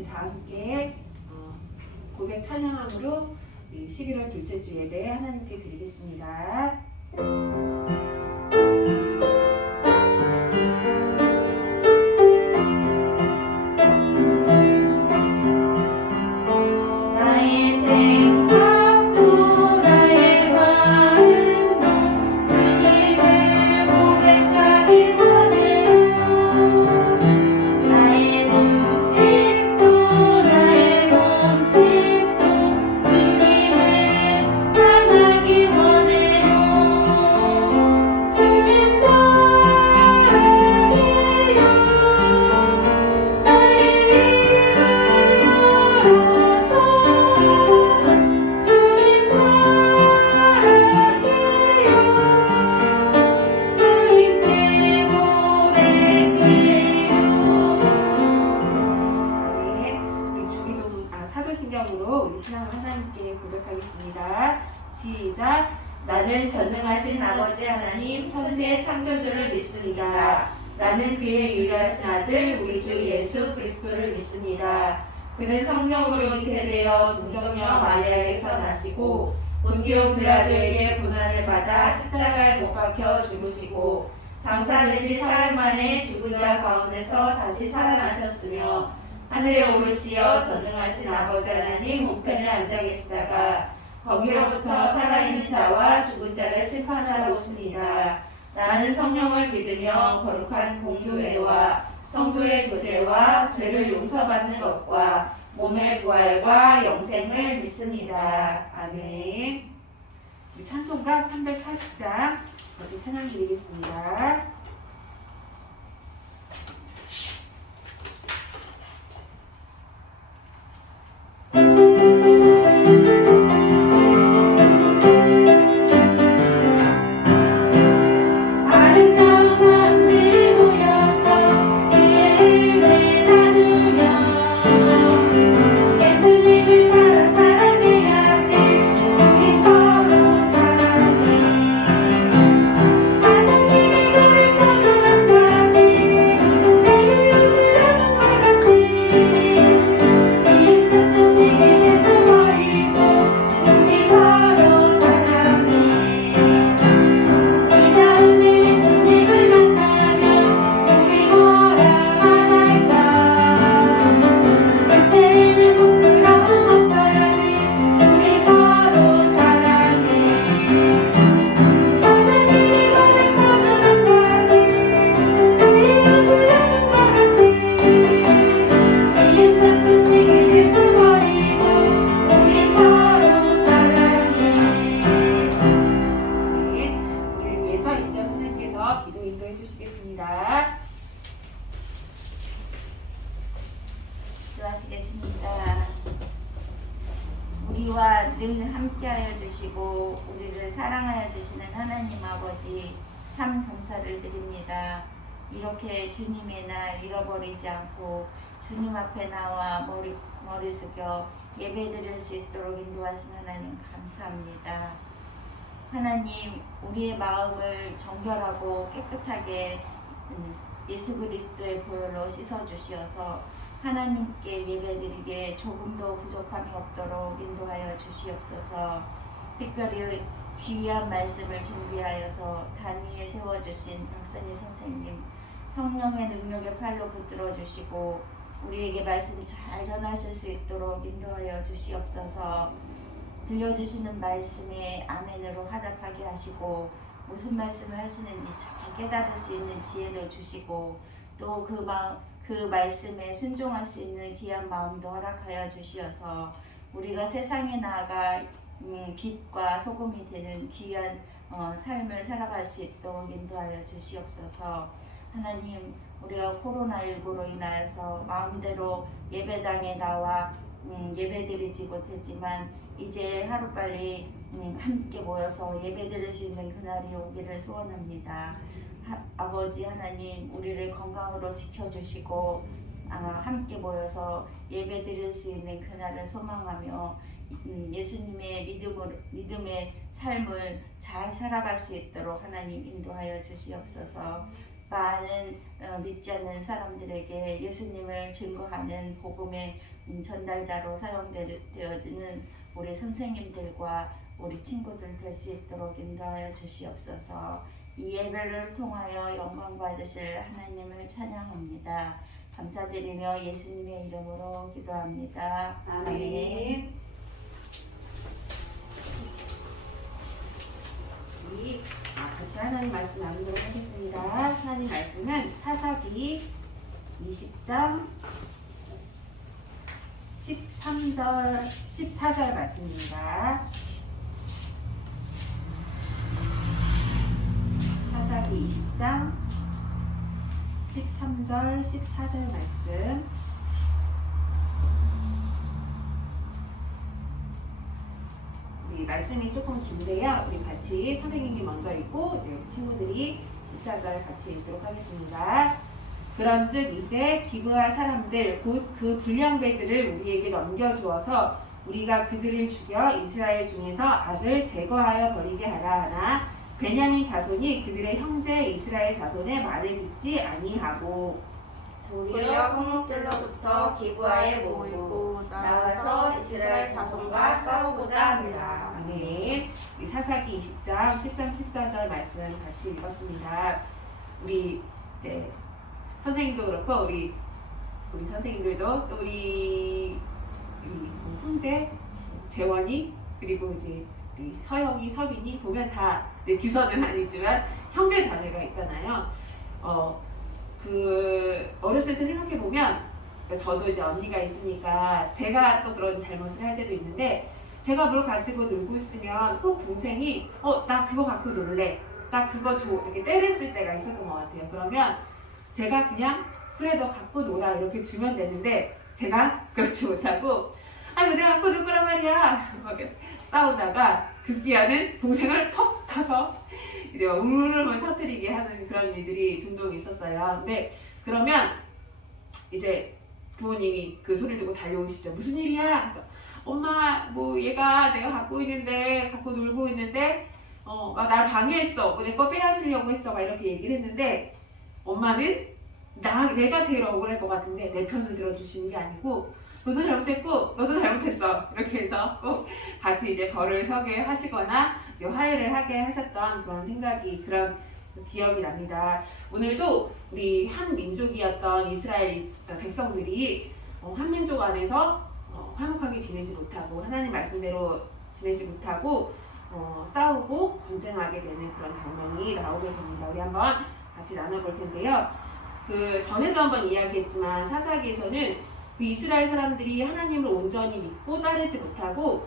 우리 다 함께 고백 찬양함으로 11월 둘째 주 예배 하나님께 드리겠습니다. 시작. 나는 전능하신 아버지 하나님 천지의 창조주를 믿습니다. 나는 그의 유일하신 아들 우리 주 예수 그리스도를 믿습니다. 그는 성령으로 잉태되어 동정녀 마리아에게서 나시고 본디오 빌라도에게 고난을 받아 십자가에 못 박혀 죽으시고 장사된 지 사흘 만에 죽은 자 가운데서 다시 살아나셨으며 하늘에 오르시어 전능하신 아버지 하나님 우편에 앉아 계시다가 거기로부터 살아있는 자와 죽은 자를 심판하러 오십니다. 나는 성령을 믿으며 거룩한 공교회와 성도의 교제와 죄를 용서받는 것과 몸의 부활과 영생을 믿습니다. 아멘. 찬송가 340장 같이 찬양 드리겠습니다. 우리와 늘 함께하여 주시고 우리를 사랑하여 주시는 하나님 아버지 참 감사를 드립니다. 이렇게 주님의 날 잃어버리지 않고 주님 앞에 나와 머리 숙여 예배 드릴 수 있도록 인도하신 하나님 감사합니다. 하나님 우리의 마음을 정결하고 깨끗하게 예수 그리스도의 보혈로 씻어 주시어서 하나님께 예배드리기에 조금도 부족함이 없도록 인도하여 주시옵소서. 특별히 귀한 말씀을 준비하여서 단위에 세워주신 박선희 선생님 성령의 능력의 팔로 붙들어 주시고 우리에게 말씀 잘 전하실 수 있도록 인도하여 주시옵소서. 들려주시는 말씀에 아멘으로 화답하게 하시고 무슨 말씀을 하시는지 잘 깨달을 수 있는 지혜를 주시고 또 그 말씀에 순종할 수 있는 귀한 마음도 허락하여 주시어서 우리가 세상에 나아가 빛과 소금이 되는 귀한 삶을 살아갈 수 있도록 인도하여 주시옵소서. 하나님 우리가 코로나19로 인하여서 마음대로 예배당에 나와 예배드리지 못했지만 이제 하루빨리 함께 모여서 예배드릴 수 있는 그날이 오기를 소원합니다. 아버지 하나님 우리를 건강으로 지켜주시고 함께 모여서 예배드릴 수 있는 그날을 소망하며 예수님의 믿음의 삶을 잘 살아갈 수 있도록 하나님 인도하여 주시옵소서. 많은 믿지 않는 사람들에게 예수님을 증거하는 복음의 전달자로 사용되어지는 우리 선생님들과 우리 친구들 될 수 있도록 인도하여 주시옵소서. 이 예배를 통하여 영광 받으실 하나님을 찬양합니다. 감사드리며 예수님의 이름으로 기도합니다. 아멘. 같이 하나님 말씀 나누도록 하겠습니다. 하나님 말씀은 사사기 20장 13절 14절 말씀입니다. 사사기 20장 13절 14절 말씀. 우리 말씀이 조금 긴데요. 우리 같이 선생님이 먼저 읽고 이제 친구들이 14절 같이 읽도록 하겠습니다. 그런즉 이제 기브할 사람들 곧 그 불량배들을 우리에게 넘겨주어서 우리가 그들을 죽여 이스라엘 중에서 악을 제거하여 버리게 하라 하나 베냐민 자손이 그들의 형제 이스라엘 자손의 말을 듣지 아니하고 도리어 성읍들로부터 기브아에 모이고 나와서 이스라엘 자손과 싸우고자 합니다. 아멘. 우리 사사기 20장 13, 14절 말씀 같이 읽었습니다. 우리 이제 선생님도 그렇고 우리 선생님들도 또 우리 형제 재원이 그리고 이제 우리 서영이 서빈이 보면 다 규서는 아니지만 형제 자매가 있잖아요. 그 어렸을 때 생각해 보면 저도 이제 언니가 있으니까 제가 또 그런 잘못을 할 때도 있는데 제가 뭘 가지고 놀고 있으면 꼭 동생이 나 그거 갖고 놀래, 나 그거 줘 이렇게 때를 쓸 때가 있었던 것 같아요. 그러면 제가 그냥 그래 너 갖고 놀아 이렇게 주면 되는데 제가 그렇지 못하고 아니 내가 갖고 놀 거란 말이야 막 싸우다가 급기야는 동생을 퍽 쳐서 이제 울음을 터뜨리게 하는 그런 일들이 종종 있었어요. 근데 그러면 이제 부모님이 그 소리 듣고 달려오시죠. 무슨 일이야? 엄마 뭐 얘가 내가 갖고 놀고 있는데 막 날 방해했어. 내 거 빼앗으려고 했어. 막 이렇게 얘기를 했는데 엄마는 내가 제일 억울할 것 같은데 내 편을 들어주시는 게 아니고 너도 잘못했고 너도 잘못했어. 이렇게 해서 꼭 같이 이제 벌을 서게 하시거나 화해를 하게 하셨던 그런 기억이 납니다. 오늘도 우리 한 민족이었던 이스라엘 백성들이 한 민족 안에서 화목하게 지내지 못하고 하나님 말씀대로 지내지 못하고 싸우고 전쟁하게 되는 그런 장면이 나오게 됩니다. 우리 한번 같이 나눠볼 텐데요. 그 전에도 한번 이야기했지만 사사기에서는 그 이스라엘 사람들이 하나님을 온전히 믿고 따르지 못하고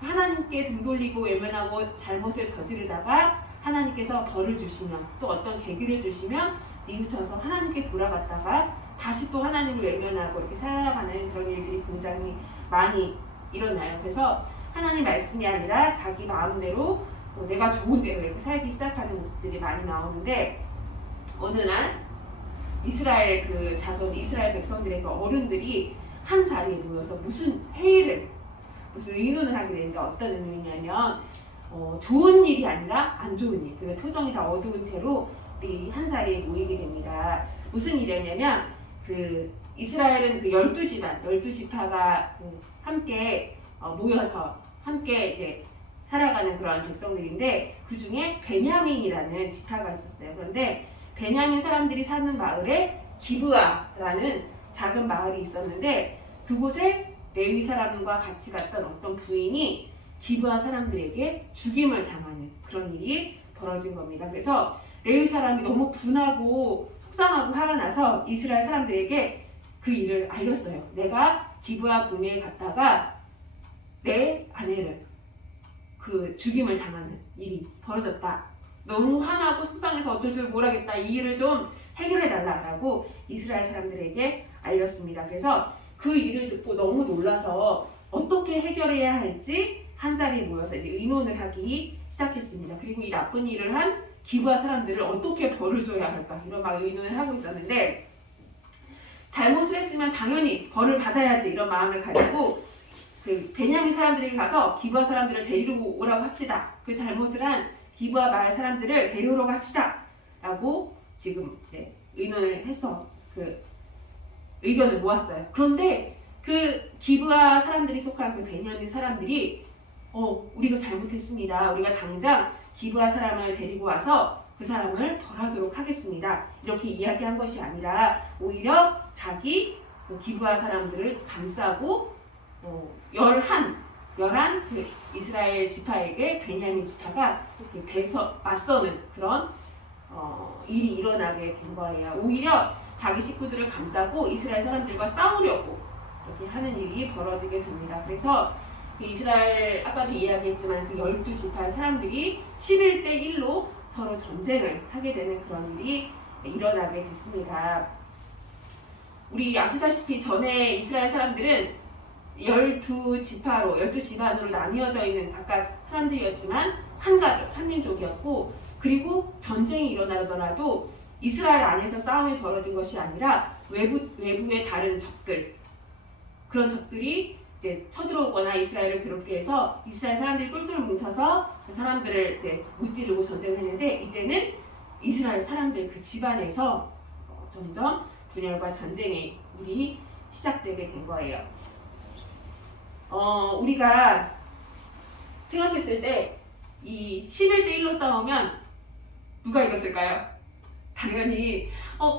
하나님께 등 돌리고 외면하고 잘못을 저지르다가 하나님께서 벌을 주시면 또 어떤 계기를 주시면 뉘우쳐서 하나님께 돌아갔다가 다시 또 하나님을 외면하고 이렇게 살아가는 그런 일들이 굉장히 많이 일어나요. 그래서 하나님 말씀이 아니라 자기 마음대로 내가 좋은 대로 이렇게 살기 시작하는 모습들이 많이 나오는데 어느 날 이스라엘 백성들의 그 어른들이 한 자리에 모여서 무슨 의논을 하게 되는데 어떤 의논이냐면 좋은 일이 아니라 안 좋은 일, 그 표정이 다 어두운 채로 우리 한 자리에 모이게 됩니다. 무슨 일이었냐면 그 이스라엘은 그 12지파가 함께 모여서 함께 이제 살아가는 그런 백성들인데 그 중에 베냐민이라는 지파가 있었어요. 그런데 베냐민 사람들이 사는 마을에 기브아라는 작은 마을이 있었는데 그곳에 레위 사람과 같이 갔던 어떤 부인이 기브아 사람들에게 죽임을 당하는 그런 일이 벌어진 겁니다. 그래서 레위 사람이 너무 분하고 속상하고 화가 나서 이스라엘 사람들에게 그 일을 알렸어요. 내가 기브아 동네에 갔다가 내 아내를 그 죽임을 당하는 일이 벌어졌다. 너무 화나고 속상해서 어쩔 줄 모르겠다. 이 일을 좀 해결해달라고 이스라엘 사람들에게 알렸습니다. 그래서 그 일을 듣고 너무 놀라서 어떻게 해결해야 할지 한자리에 모여서 이제 의논을 하기 시작했습니다. 그리고 이 나쁜 일을 한 기브아 사람들을 어떻게 벌을 줘야 할까 이런 막 의논을 하고 있었는데 잘못을 했으면 당연히 벌을 받아야지 이런 마음을 가지고 그 베냐민 사람들에게 가서 기브아 사람들을 데리고 오라고 합시다. 그 잘못을 한 기브아 마을 사람들을 데려오러 갑시다 라고 지금 이제 의논을 해서 그 의견을 모았어요. 그런데 그 기브아 사람들이 속한 그 베냐민 사람들이 우리가 잘못했습니다. 우리가 당장 기브아 사람을 데리고 와서 그 사람을 벌하도록 하겠습니다. 이렇게 이야기한 것이 아니라 오히려 자기 그 기브아 사람들을 감싸고 11 그 이스라엘 지파에게 베냐민 지파가 맞서는 그런 일이 일어나게 된 거예요. 오히려 자기 식구들을 감싸고 이스라엘 사람들과 싸우려고 이렇게 하는 일이 벌어지게 됩니다. 그래서 이스라엘 아까도 이야기했지만 그 12지파 사람들이 11대 1로 서로 전쟁을 하게 되는 그런 일이 일어나게 됐습니다. 우리 아시다시피 전에 이스라엘 사람들은 12지파로 12집안으로 나뉘어져 있는 각각 사람들이었지만 한 가족, 한 민족이었고, 그리고 전쟁이 일어나더라도 이스라엘 안에서 싸움이 벌어진 것이 아니라 외부의 다른 적들, 그런 적들이 이제 쳐들어오거나 이스라엘을 괴롭게 해서 이스라엘 사람들이 똘똘 뭉쳐서 그 사람들을 이제 무찌르고 전쟁을 했는데, 이제는 이스라엘 사람들 그 집안에서 점점 분열과 전쟁의 일이 시작되게 된 거예요. 우리가 생각했을 때 이 11대 1로 싸우면 누가 이겼을까요? 당연히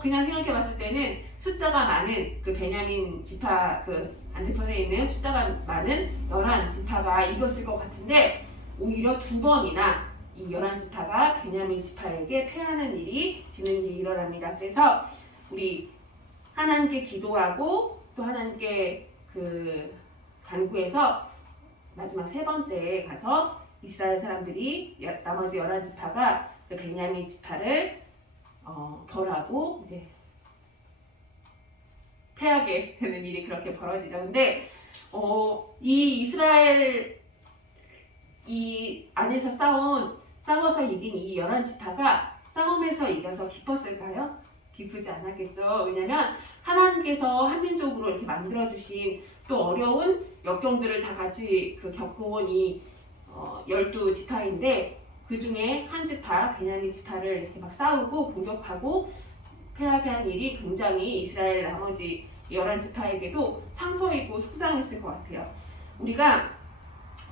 그냥 생각해봤을 때는 숫자가 많은 그 베냐민 지파 그 안티폰에 있는 숫자가 많은 11지파가 이겼을 것 같은데, 오히려 2번이나 이 11지파가 베냐민 지파에게 패하는 일이 일어납니다. 그래서 우리 하나님께 기도하고 또 하나님께 그 간구해서 마지막 3번째에 가서 이스라엘 사람들이 나머지 11지파가 그 베냐민 지파를 벌하고 이제 패하게 되는 일이 그렇게 벌어지죠. 근데 이 이스라엘 이 안에서 싸워서 이긴 이 11지파가 싸움에서 이겨서 기뻤을까요? 기쁘지 않았겠죠. 왜냐면 하나님께서 한민족으로 이렇게 만들어주신 또 어려운 역경들을 다 같이 겪어온 이 12지파인데, 그 중에 한 지파, 베냐민 지파를 이렇게 막 싸우고 공격하고 패하게 한 일이 굉장히 이스라엘 나머지 11지파에게도 상처이고 속상했을 것 같아요. 우리가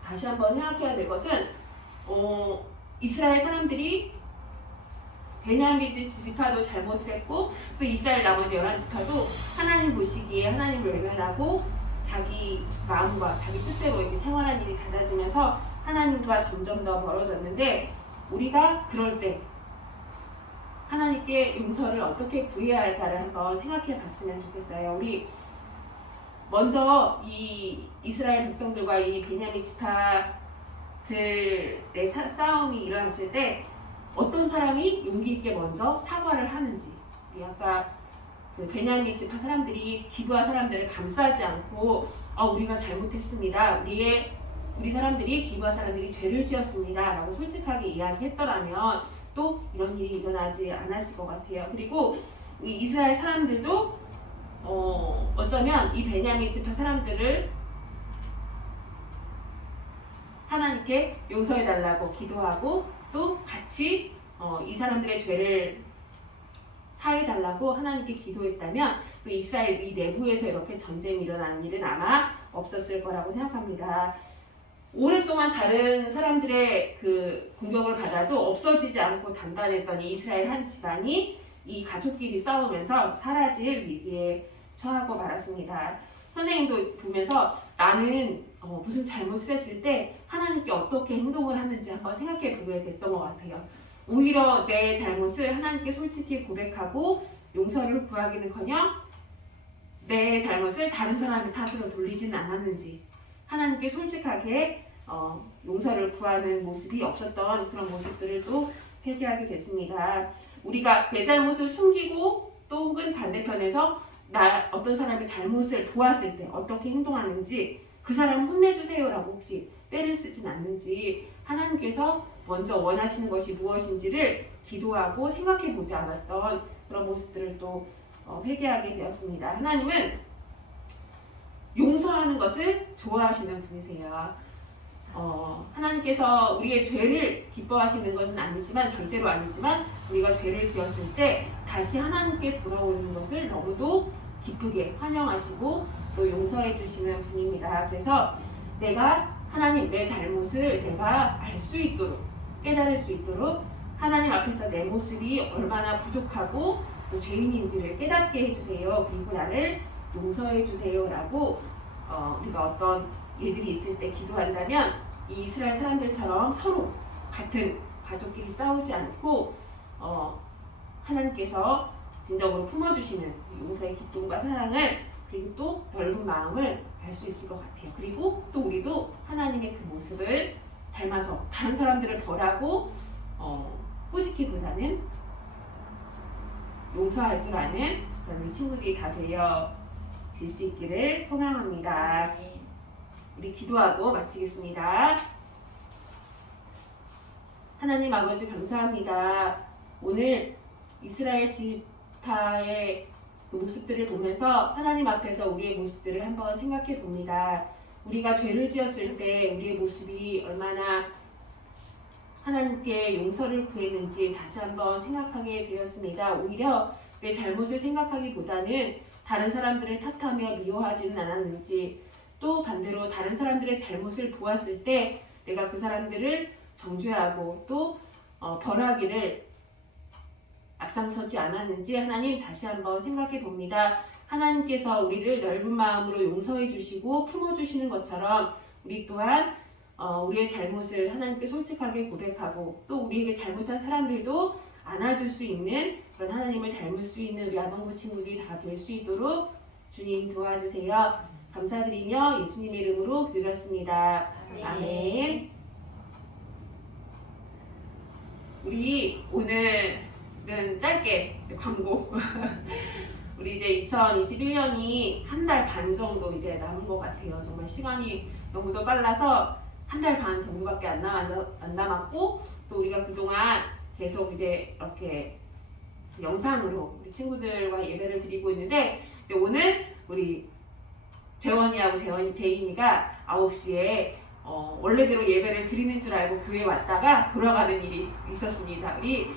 다시 한번 생각해야 될 것은 이스라엘 사람들이 베냐민 지파도 잘못을 했고, 또 이스라엘 나머지 11지파도 하나님 보시기에 하나님을 외면하고 자기 마음과 자기 뜻대로 이렇게 생활한 일이 잦아지면서 하나님과 점점 더 멀어졌는데, 우리가 그럴 때 하나님께 용서를 어떻게 구해야 할까를 한번 생각해 봤으면 좋겠어요. 우리 먼저 이 이스라엘 백성들과 이 베냐민 지파들의 싸움이 일어났을 때 어떤 사람이 용기 있게 먼저 사과를 하는지, 우리 아까 그 베냐민 지파 사람들이 기브아 사람들을 감싸지 않고 우리가 잘못했습니다, 우리 사람들이 기브아 사람들이 죄를 지었습니다 라고 솔직하게 이야기했더라면 또 이런 일이 일어나지 않았을 것 같아요. 그리고 이 이스라엘 사람들도 어쩌면 이 베냐민 지파 사람들을 하나님께 용서해달라고 기도하고 또 같이 이 사람들의 죄를 사해달라고 하나님께 기도했다면 또 이스라엘 이 내부에서 이렇게 전쟁이 일어나는 일은 아마 없었을 거라고 생각합니다. 오랫동안 다른 사람들의 그 공격을 받아도 없어지지 않고 단단했던 이 이스라엘 한 집안이 이 가족끼리 싸우면서 사라질 위기에 처하고 말았습니다. 선생님도 보면서 나는 무슨 잘못을 했을 때 하나님께 어떻게 행동을 하는지 한번 생각해 보게 됐던 것 같아요. 오히려 내 잘못을 하나님께 솔직히 고백하고 용서를 구하기는커녕 내 잘못을 다른 사람의 탓으로 돌리지는 않았는지, 하나님께 솔직하게 용서를 구하는 모습이 없었던 그런 모습들을 또 회개하게 됐습니다. 우리가 내 잘못을 숨기고 또 혹은 반대편에서 어떤 사람이 잘못을 보았을 때 어떻게 행동하는지 그 사람 혼내주세요라고 혹시 때를 쓰진 않는지, 하나님께서 먼저 원하시는 것이 무엇인지를 기도하고 생각해 보지 않았던 그런 모습들을 또 회개하게 되었습니다. 하나님은 용서하는 것을 좋아하시는 분이세요. 하나님께서 우리의 죄를 기뻐하시는 것은 아니지만 절대로 아니지만 우리가 죄를 지었을 때 다시 하나님께 돌아오는 것을 너무도 기쁘게 환영하시고 또 용서해 주시는 분입니다. 그래서 내가 하나님 내 잘못을 내가 알 수 있도록 깨달을 수 있도록 하나님 앞에서 내 모습이 얼마나 부족하고 또 죄인인지를 깨닫게 해주세요. 그리고 나를 용서해 주세요라고 우리가 어떤 일들이 있을 때 기도한다면 이 이스라엘 사람들처럼 서로 같은 가족끼리 싸우지 않고 하나님께서 진정으로 품어주시는 용서의 기쁨과 사랑을 그리고 또 넓은 마음을 알 수 있을 것 같아요. 그리고 또 우리도 하나님의 그 모습을 닮아서 다른 사람들을 벌하고 꾸짖기보다는 용서할 줄 아는 그런 우리 친구들이 다 되어 질 수 있기를 소망합니다. 우리 기도하고 마치겠습니다. 하나님 아버지 감사합니다. 오늘 이스라엘 지파의 그 모습들을 보면서 하나님 앞에서 우리의 모습들을 한번 생각해 봅니다. 우리가 죄를 지었을 때 우리의 모습이 얼마나 하나님께 용서를 구했는지 다시 한번 생각하게 되었습니다. 오히려 내 잘못을 생각하기보다는 다른 사람들을 탓하며 미워하지는 않았는지 또 반대로 다른 사람들의 잘못을 보았을 때 내가 그 사람들을 정죄하고 또 벌하기를 앞장서지 않았는지 하나님 다시 한번 생각해 봅니다. 하나님께서 우리를 넓은 마음으로 용서해 주시고 품어 주시는 것처럼 우리 또한 우리의 잘못을 하나님께 솔직하게 고백하고 또 우리에게 잘못한 사람들도 안아줄 수 있는 그런 하나님을 닮을 수 있는 우리 아동부 친구들이 다 될 수 있도록 주님 도와주세요. 감사드리며 예수님의 이름으로 기도했습니다. 아멘. 우리 오늘은 짧게 광고. 우리 이제 2021년이 한 달 반 정도 이제 남은 것 같아요. 정말 시간이 너무도 빨라서 한 달 반 정도밖에 안 남았고 또 우리가 그동안 계속 이제 이렇게 영상으로 우리 친구들과 예배를 드리고 있는데 이제 오늘 우리 재원이하고 제인이가 9시에 원래대로 예배를 드리는 줄 알고 교회에 왔다가 돌아가는 일이 있었습니다. 우리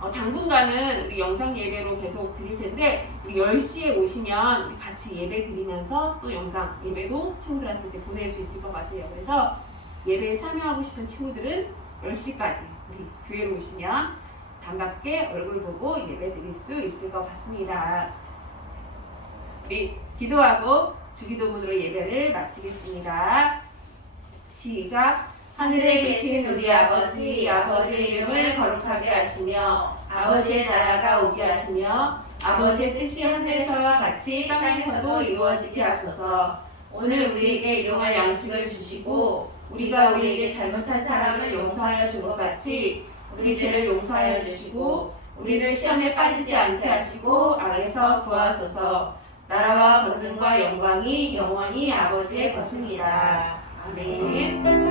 당분간은 우리 영상 예배로 계속 드릴 텐데 우리 10시에 오시면 우리 같이 예배 드리면서 또 영상 예배도 친구들한테 이제 보낼 수 있을 것 같아요. 그래서 예배에 참여하고 싶은 친구들은 10시까지 우리 교회로 오시면 반갑게 얼굴 보고 예배 드릴 수 있을 것 같습니다. 우리 기도하고 주기도문으로 예배를 마치겠습니다. 시작. 하늘에 계신 우리 아버지의 이름을 거룩하게 하시며 아버지의 나라가 오게 하시며 아버지의 뜻이 하늘에서와 같이 땅에서도 이루어지게 하소서. 오늘 우리에게 일용할 양식을 주시고 우리가 우리에게 잘못한 사람을 용서하여 준 것 같이 우리 죄를 용서하여 주시고 우리를 시험에 빠지지 않게 하시고 악에서 구하소서. 나라와 권능과 영광이 영원히 아버지의 것입니다. 아멘.